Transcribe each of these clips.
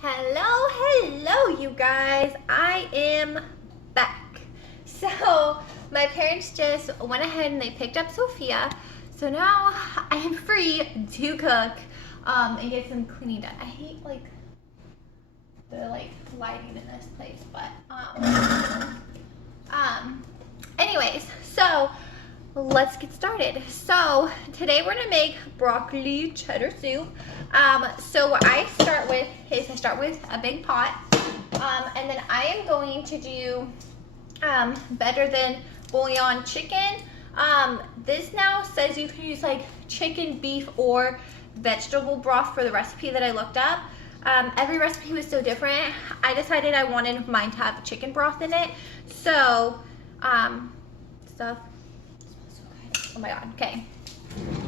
Hello, you guys. I am back. So, my parents just went ahead and they picked up Sophia. So now I am free to cook and get some cleaning done. I hate the lighting in this place, but anyways, so let's get started. So today we're gonna make broccoli cheddar soup. So what I start with is I start with a big pot, and then I am going to do better than bouillon chicken. This now says you can use like chicken, beef, or vegetable broth for the recipe that I looked up. Every recipe was so different. I decided I wanted mine to have chicken broth in it. So stuff. Oh my god, okay.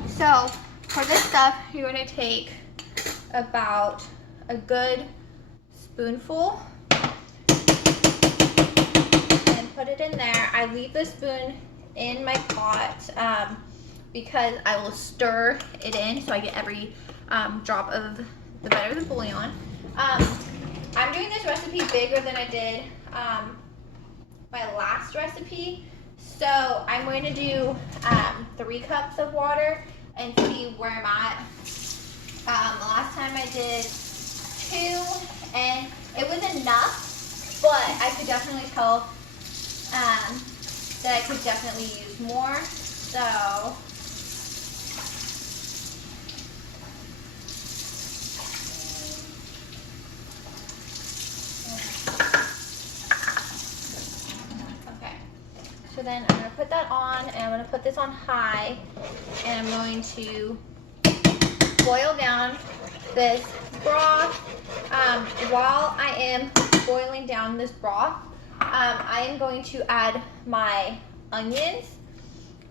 So for this stuff, you're gonna take about a good spoonful and put it in there. I leave the spoon in my pot because I will stir it in so I get every drop of the better than bouillon. I'm doing this recipe bigger than I did my last recipe. So I'm going to do 3 cups of water and see where I'm at. Last time I did 2 and it was enough, but I could definitely tell that I could definitely use more. So So then I'm going to put that on, and I'm going to put this on high, and I'm going to boil down this broth. While I am boiling down this broth, I am going to add my onions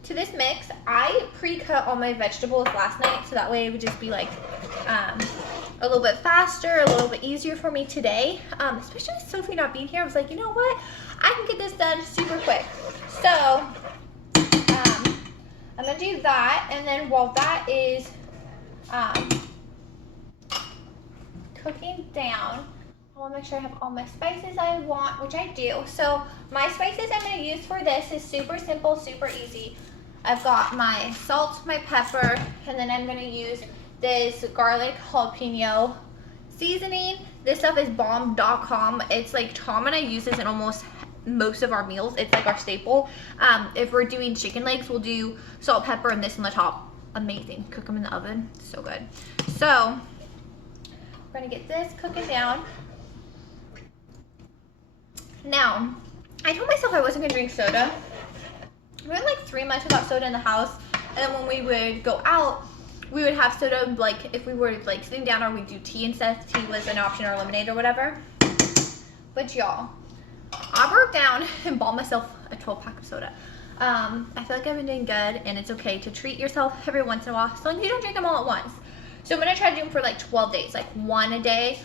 to this mix. I pre-cut all my vegetables last night, so that way it would just be like a little bit faster, a little bit easier for me today. Especially with Sophie not being here, I was like, you know what? I can get this done super quick. So I'm gonna do that, and then while that is cooking down, I want to make sure I have all my spices I want, which I do. So my spices I'm going to use for this is super simple, super easy. I've got my salt, my pepper, and then I'm going to use this garlic jalapeno seasoning. This stuff is bomb.com. It's like Tom and I use this in almost most of our meals. It's like our staple. If we're doing chicken legs, we'll do salt, pepper, and this on the top. Amazing. Cook them in the oven. So good. So we're going to get this cooking down. Now, I told myself I wasn't going to drink soda. We went like 3 months without soda in the house, and then when we would go out, we would have soda, like if we were like sitting down, or we'd do tea instead. Tea was an option, or lemonade or whatever. But y'all, I broke down and bought myself a 12-pack of soda. I feel like I've been doing good, and it's okay to treat yourself every once in a while, as long as you don't drink them all at once. So I'm going to try to do them for like 12 days, like 1 a day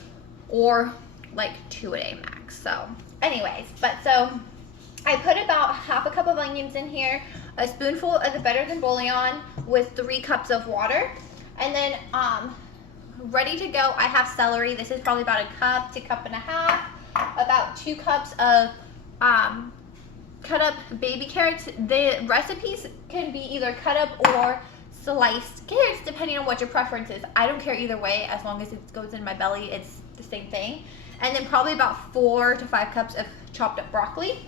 or like 2 a day max. So anyways, so I put about half a cup of onions in here, a spoonful of the better than bouillon with 3 cups of water, and then ready to go, I have celery. This is probably about a cup to cup and a half, about 2 cups of cut up baby carrots. The recipes can be either cut up or sliced carrots depending on what your preference is. I don't care either way, as long as it goes in my belly, it's the same thing. And then probably about 4 to 5 cups of chopped up broccoli.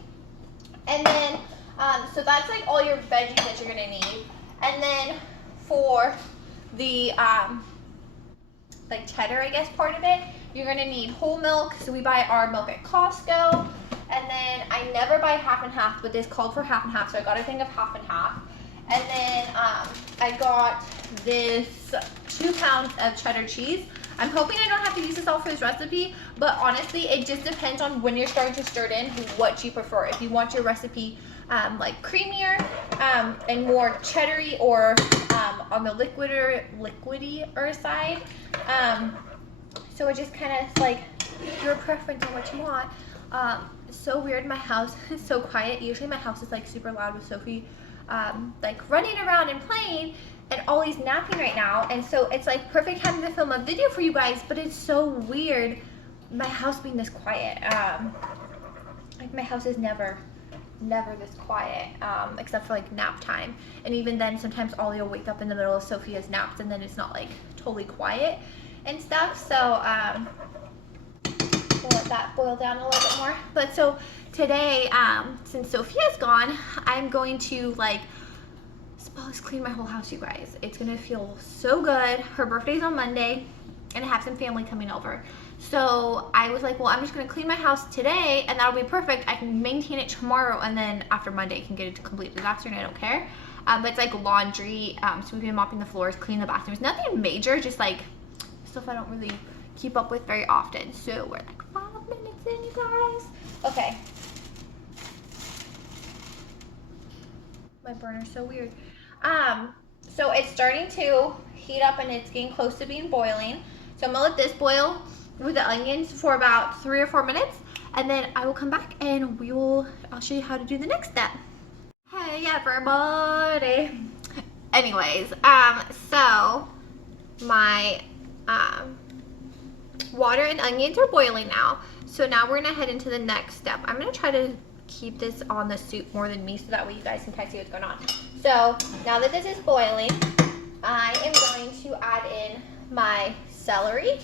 And then so that's like all your veggies that you're gonna need. And then for the like cheddar, I guess, part of it, you're gonna need whole milk. So we buy our milk at Costco. And then I never buy half and half, but this called for half and half, so I got a thing of half and half. And then I got this 2 pounds of cheddar cheese. I'm hoping I don't have to use this all for this recipe, but honestly, it just depends on when you're starting to stir it in, what you prefer. If you want your recipe like creamier and more cheddary, or on the liquidier side. So it just kind of like your preference on what you want. So weird, my house is so quiet. Usually my house is like super loud with Sophie like running around and playing, and Ollie's napping right now, and so it's like perfect time to film a video for you guys, but it's so weird my house being this quiet. Like my house is never this quiet, except for like nap time. And even then, sometimes Ollie will wake up in the middle of Sophia's naps, and then it's not like totally quiet and stuff. So we'll let that boil down a little bit more. But so today, since Sophia's gone, I'm going to like spotless clean my whole house, you guys. It's gonna feel so good. Her birthday's on Monday, and I have some family coming over. So I was like, well, I'm just gonna clean my house today, and that'll be perfect. I can maintain it tomorrow, and then after Monday, I can get it to complete disaster, and I don't care. But it's like laundry, so we've been mopping the floors, cleaning the bathrooms. Nothing major, just like stuff I don't really keep up with very often. So we're like 5 minutes in, you guys. Okay. My burner's so weird. So it's starting to heat up, and it's getting close to being boiling. So I'm gonna let this boil with the onions for about 3 or 4 minutes, and then I will come back and I'll show you how to do the next step. Hey everybody. Anyways, so my water and onions are boiling now. So now we're gonna head into the next step. I'm gonna try to keep this on the soup more than me, so that way you guys can kind of see what's going on. So now that this is boiling, I am going to add in my celery.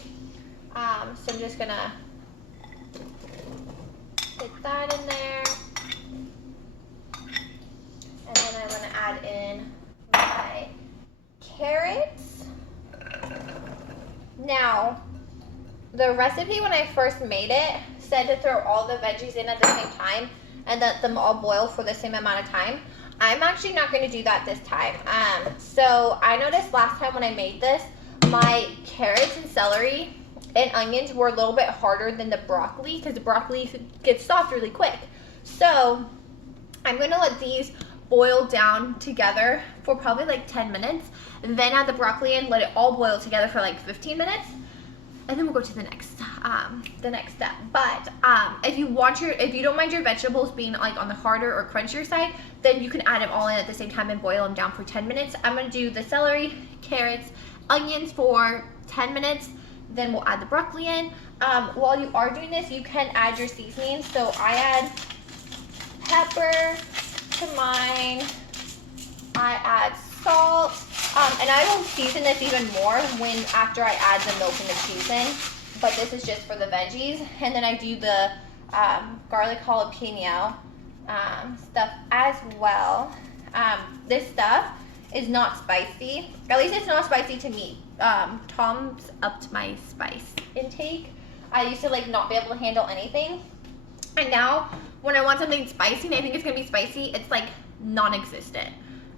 So I'm just gonna put that in there, and then I'm gonna add in my carrots. Now, the recipe when I first made it said to throw all the veggies in at the same time and let them all boil for the same amount of time. I'm actually not going to do that this time. So I noticed last time when I made this, my carrots and celery and onions were a little bit harder than the broccoli, because the broccoli gets soft really quick. So I'm going to let these boil down together for probably like 10 minutes, and then add the broccoli in, let it all boil together for like 15 minutes, and then we'll go to the next step. But if you don't mind your vegetables being like on the harder or crunchier side, then you can add them all in at the same time and boil them down for 10 minutes. I'm going to do the celery, carrots, onions for 10 minutes, then we'll add the broccoli in. While you are doing this, you can add your seasonings. So I add pepper to mine, I add salt, and I will season this even more after I add the milk and the cheese in, but this is just for the veggies. And then I do the garlic jalapeno stuff as well. This stuff is not spicy, at least it's not spicy to me. Tom's upped my spice intake. I used to like not be able to handle anything, and now when I want something spicy and I think it's gonna be spicy, it's like non-existent.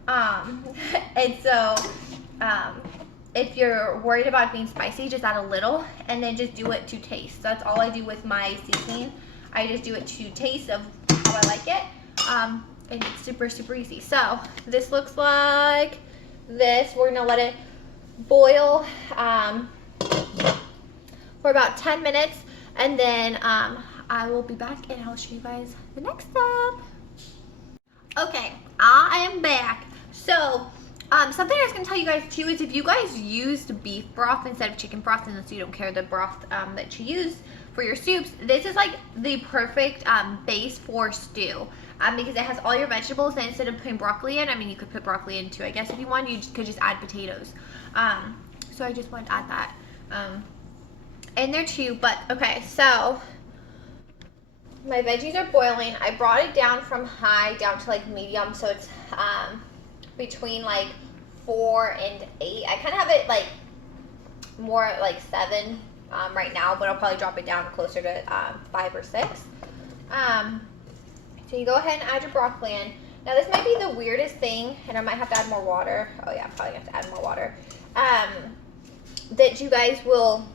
And so if you're worried about being spicy, just add a little, and then just do it to taste. That's all I do with my seasoning. I just do it to taste of how I like it, and it's super easy. So this looks like this. We're gonna let it boil for about 10 minutes, and then I will be back and I'll show you guys the next step. Okay, I am back. So something I was going to tell you guys too is if you guys used beef broth instead of chicken broth, unless you don't care the broth that you use for your soups, this is like the perfect base for stew, because it has all your vegetables, and instead of putting broccoli in, I mean you could put broccoli in too, I guess if you want. You could just add potatoes. So I just wanted to add that in there too. But okay, so my veggies are boiling. I brought it down from high down to like medium, so it's between like 4 and 8. I kind of have it like more like 7 right now, but I'll probably drop it down closer to 5 or 6. So you go ahead and add your broccoli in. Now this might be the weirdest thing, and I might have to add more water. Oh yeah, probably have to add more water. That you guys will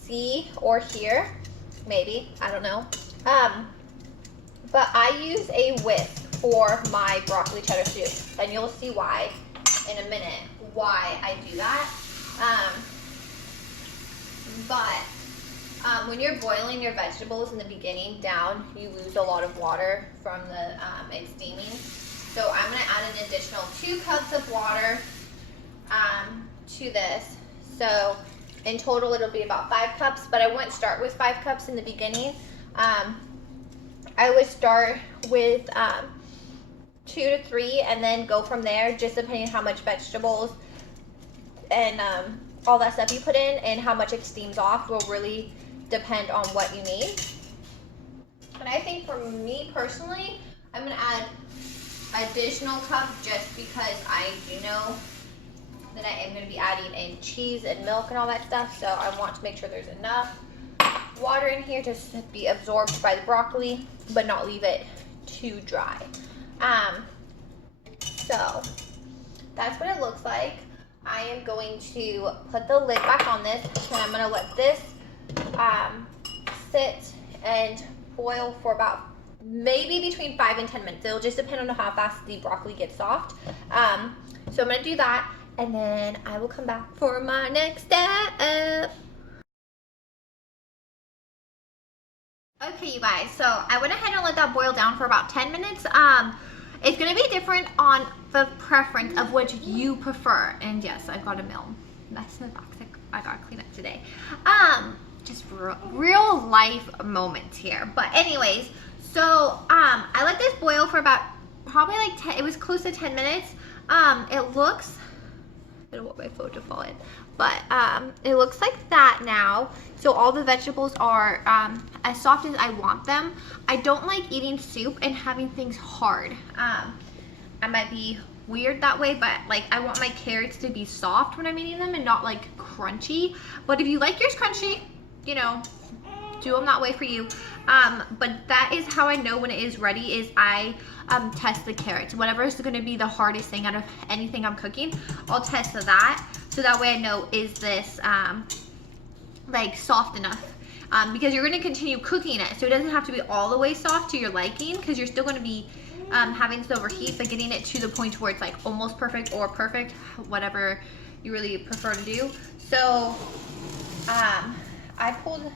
see or hear, maybe, I don't know. But I use a whisk for my broccoli cheddar soup, and you'll see why in a minute why I do that. But when you're boiling your vegetables in the beginning down, you lose a lot of water from the it steaming. So I'm going to add an additional 2 cups of water to this. So In total, it'll be about 5 cups, but I wouldn't start with 5 cups in the beginning. I would start with 2 to 3 and then go from there, just depending on how much vegetables and all that stuff you put in, and how much it steams off will really depend on what you need. And I think for me personally, I'm gonna add additional cup just because I do know that I am gonna be adding in cheese and milk and all that stuff. So I want to make sure there's enough water in here to be absorbed by the broccoli, but not leave it too dry. So that's what it looks like. I am going to put the lid back on this, and I'm gonna let this sit and boil for about maybe between 5 and 10 minutes. It'll just depend on how fast the broccoli gets soft. So I'm gonna do that, and then I will come back for my next step. Okay, you guys, so I went ahead and let that boil down for about 10 minutes. It's gonna be different on the preference of which you prefer. And yes, I've got a mess in the box I gotta clean up today. Just real life moments here. But anyways, so I let this boil for about probably like 10, it was close to 10 minutes. It looks, I don't want my phone to fall in, but it looks like that now. So all the vegetables are as soft as I want them. I don't like eating soup and having things hard. I might be weird that way, but like I want my carrots to be soft when I'm eating them and not like crunchy. But if you like yours crunchy, you know, do them that way for you. But that is how I know when it is ready, is I test the carrots. Whatever is going to be the hardest thing out of anything I'm cooking, I'll test that. So that way I know, is this like soft enough? Because you're going to continue cooking it, so it doesn't have to be all the way soft to your liking, because you're still going to be having this overheat, but getting it to the point where it's like almost perfect or perfect, whatever you really prefer to do. So I pulled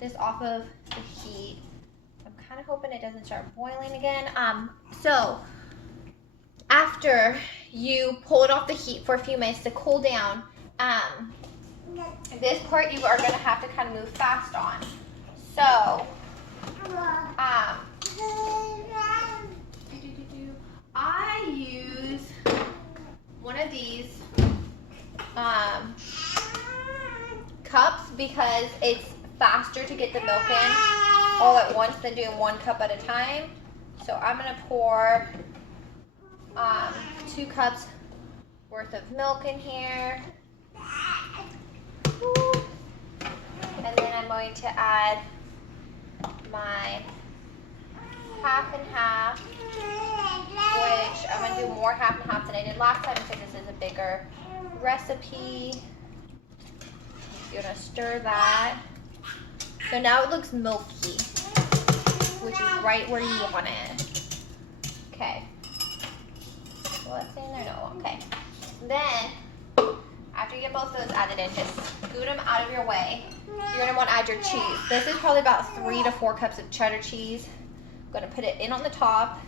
this off of the heat. I'm kind of hoping it doesn't start boiling again. So after you pull it off the heat for a few minutes to cool down, this part you are going to have to kind of move fast on. So I use one of these cups because it's faster to get the milk in all at once than doing 1 cup at a time. So I'm gonna pour 2 cups worth of milk in here. And then I'm going to add my half and half, which I'm gonna do more half and half than I did last time because this is a bigger recipe. You're gonna stir that. So now it looks milky, which is right where you want it. Okay. So what's in there? No. Okay. Then, after you get both those added in, just scoot them out of your way. You're gonna want to add your cheese. This is probably about 3 to 4 cups of cheddar cheese. I'm gonna put it in on the top.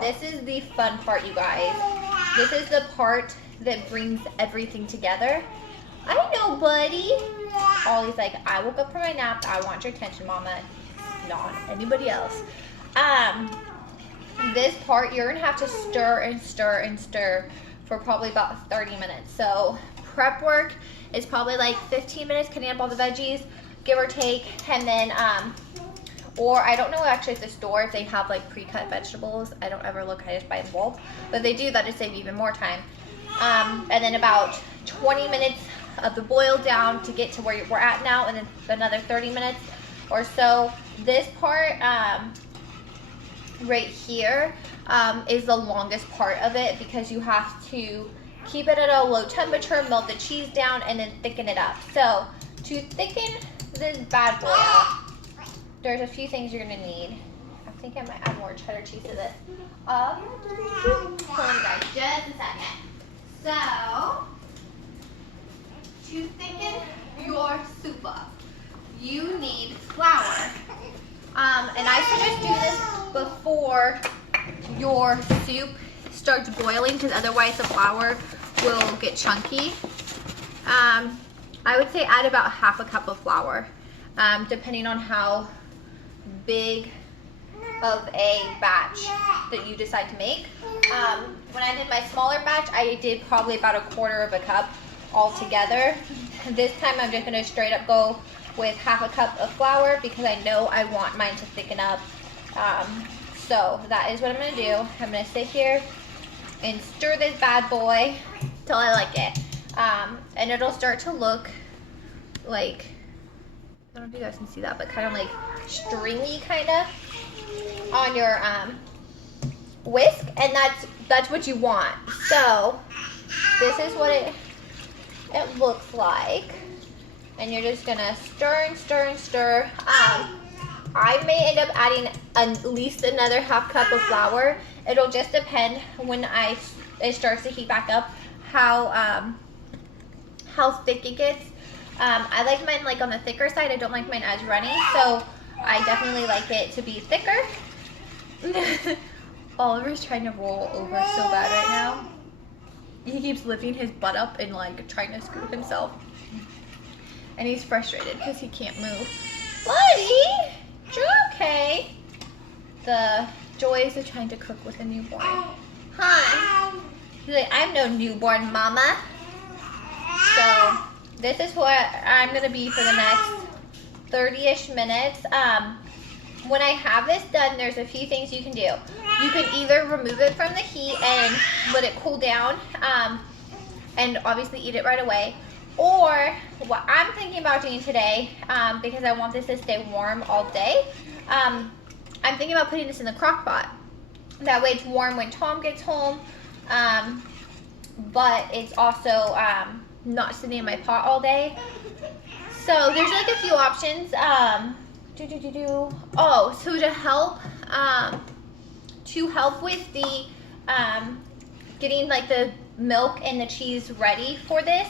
This is the fun part, you guys. This is the part that brings everything together. I know, buddy. Ollie's like, I woke up from my nap. I want your attention, Mama. Not anybody else. This part, you're gonna have to stir and stir and stir for probably about 30 minutes. So prep work is probably like 15 minutes, cutting up all the veggies, give or take. And then, or I don't know actually at the store if they have like pre-cut vegetables. I don't ever look, I just buy in bulk. But if they do, that would save even more time. And then about 20 minutes of the boil down to get to where we're at now, and then another 30 minutes or so. This part right here is the longest part of it because you have to keep it at a low temperature, melt the cheese down, and then thicken it up. So to thicken this bad boy up, there's a few things you're gonna need. I think I might add more cheddar cheese to this. Hold on guys, just a second. So to thicken your soup up, you need flour. And I suggest do this before your soup starts boiling because otherwise the flour will get chunky. I would say add about half a cup of flour, depending on how big of a batch that you decide to make. When I did my smaller batch, I did probably about a quarter of a cup altogether. This time I'm just gonna straight up go with half a cup of flour because I know I want mine to thicken up. So that is what I'm gonna do. I'm gonna sit here and stir this bad boy till I like it. And it'll start to look like, I don't know if you guys can see that, but kind of like stringy kind of on your whisk, and that's what you want. So this is what it looks like, and you're just gonna stir and stir and stir. I may end up adding at least another half cup of flour. It'll just depend when it starts to heat back up how thick it gets. I like mine like on the thicker side. I don't like mine as runny, so I definitely like it to be thicker. Oliver's trying to roll over so bad right now. He keeps lifting his butt up and like trying to screw himself. And he's frustrated because he can't move. Buddy, you're okay. The joys of trying to cook with a newborn. Hi. He's like, I'm no newborn mama. So this is what I'm gonna be for the next 30-ish minutes. When I have this done, there's a few things you can do. You can either remove it from the heat and let it cool down, and obviously eat it right away. Or what I'm thinking about doing today, because I want this to stay warm all day, I'm thinking about putting this in the crock pot. That way it's warm when Tom gets home, but it's also not sitting in my pot all day. So there's like a few options. Oh, so to help with the getting like the milk and the cheese ready for this,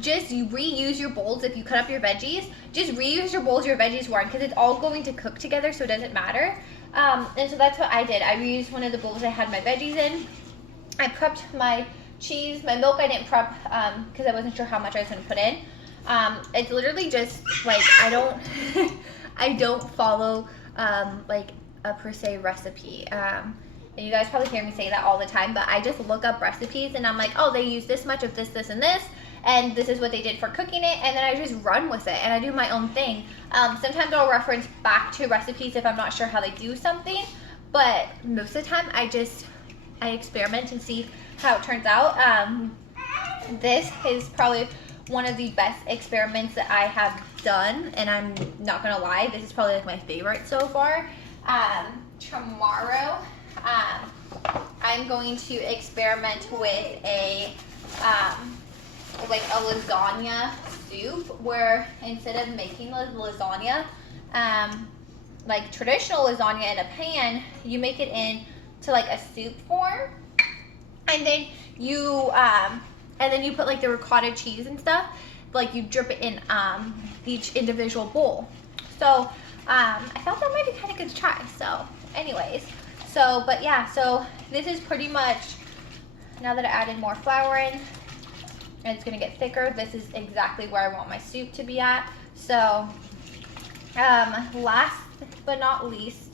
just reuse your bowls. If you cut up your veggies, just reuse your bowls your veggies were in, because it's all going to cook together, so it doesn't matter. And so that's what I did. I reused one of the bowls I had my veggies in. I prepped my cheese. My milk I didn't prep because I wasn't sure how much I was going to put in. It's literally just like I don't follow like a per se recipe. And you guys probably hear me say that all the time, but I just look up recipes and I'm like, oh, they use this much of this, this, and this, and this is what they did for cooking it, and then I just run with it and I do my own thing. Sometimes I'll reference back to recipes if I'm not sure how they do something, but most of the time I experiment and see how it turns out. This is probably one of the best experiments that I have done, and I'm not gonna lie, this is probably like my favorite so far. Tomorrow I'm going to experiment with a like a lasagna soup, where instead of making the lasagna like traditional lasagna in a pan, you make it into like a soup form, and then you put like the ricotta cheese and stuff, like you drip it in each individual bowl. So I thought that might be kind of good to try. So anyways, but yeah, so this is pretty much, now that I added more flour in and it's gonna get thicker, this is exactly where I want my soup to be at. So last but not least,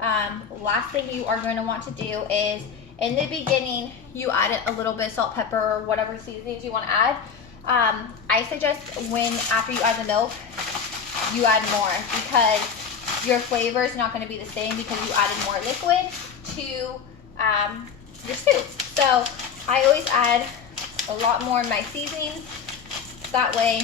last thing you are going to want to do is, in the beginning, you add a little bit of salt, pepper, or whatever seasonings you want to add. I suggest after you add the milk, you add more, because your flavor is not going to be the same because you added more liquid to your soup. So I always add a lot more of my seasonings. That way,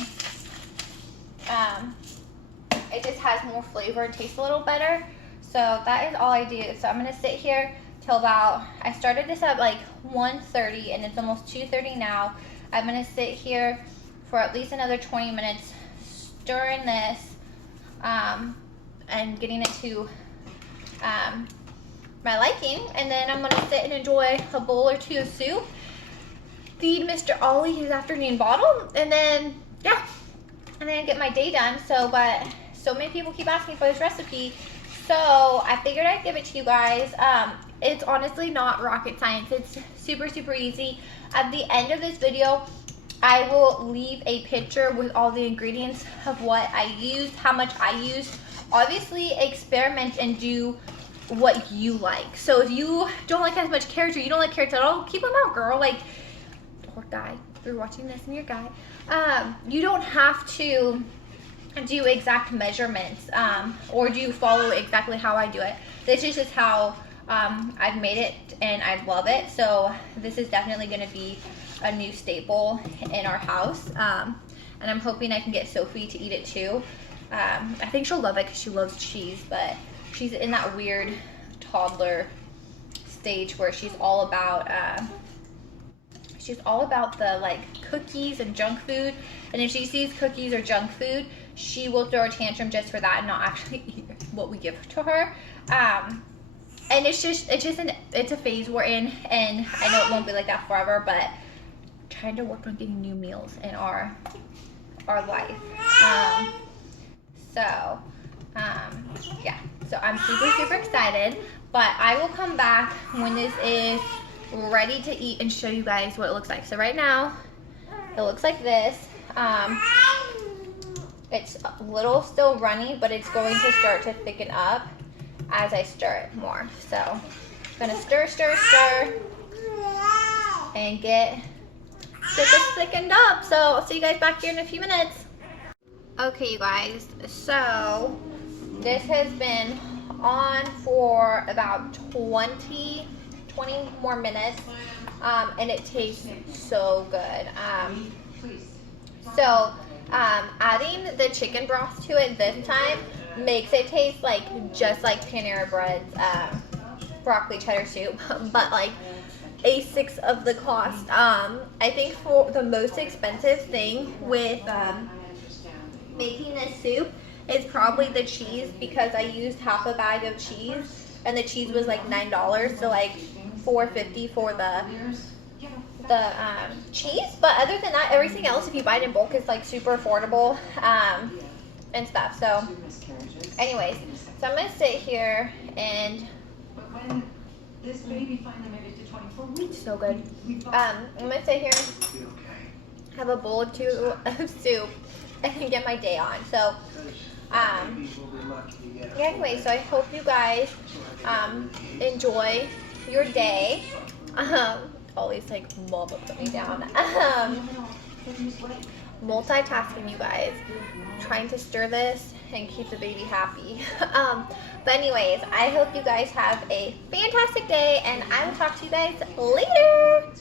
it just has more flavor and tastes a little better. So that is all I do. So I'm going to sit here till about, I started this at like 1:30 and it's almost 2:30 now. I'm going to sit here for at least another 20 minutes stirring this and getting it to my liking, and then I'm going to sit and enjoy a bowl or two of soup, feed Mr. Ollie his afternoon bottle, and then yeah, and then get my day done. So but so many people keep asking for this recipe, so I figured I'd give it to you guys. It's honestly not rocket science. It's super easy. At the end of this video, I will leave a picture with all the ingredients of what I used, how much I used. Obviously, experiment and do what you like. So if you don't like as much carrots or you don't like carrots at all, keep them out, girl. Like, or guy, if you're watching this and you're a guy, you don't have to do exact measurements or do follow exactly how I do it. This is just how I've made it and I love it. So this is definitely going to be a new staple in our house, and I'm hoping I can get Sophie to eat it too. I think she'll love it because she loves cheese, but she's in that weird toddler stage where she's all about the like cookies and junk food, and if she sees cookies or junk food, she will throw a tantrum just for that and not actually eat what we give to her. And it's a phase we're in, and I know it won't be like that forever, but trying to work on getting new meals in our life. Yeah, so I'm super excited, but I will come back when this is ready to eat and show you guys what it looks like. So right now it looks like this. It's a little still runny, but it's going to start to thicken up as I stir it more. So I'm gonna stir and get this thickened up. So I'll see you guys back here in a few minutes. Okay, you guys, so this has been on for about 20 more minutes, and it tastes so good. Adding the chicken broth to it this time makes it taste like just like Panera Bread's broccoli cheddar soup, but like a sixth of the cost. I think for the most expensive thing with making this soup is probably the cheese, because I used half a bag of cheese and the cheese was like $9, so like $4.50 for the cheese. But other than that, everything else, if you buy it in bulk, is like super affordable and stuff. So anyways, so I'm gonna sit here and this baby finally made it to 24 weeks. So good. I'm gonna sit here and have a bowl or two of soup and get my day on. So yeah, anyway, so I hope you guys enjoy your day. Always like mama put me down. Multitasking, you guys, trying to stir this and keep the baby happy. But anyways, I hope you guys have a fantastic day, and I will talk to you guys later.